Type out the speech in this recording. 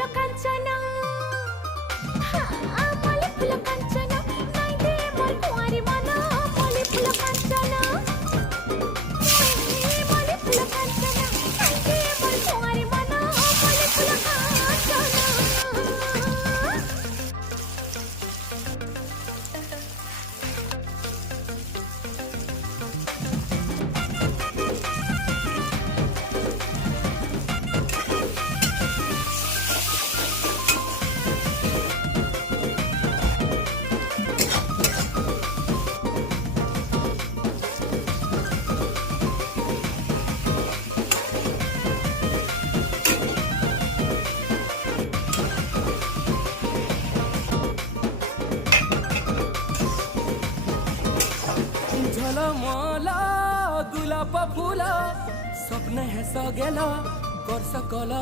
फुल कांचना मल्ली फुल कांचना नाई दे मोर कुंवारी मन मल्ली फुल कांचना मल्ली फुल कांचना नाई दे मोर कुंवारी मन मल्ली फुल कांचना झलमला गुलाब फुला स्वप्न हे सगेला कर सकल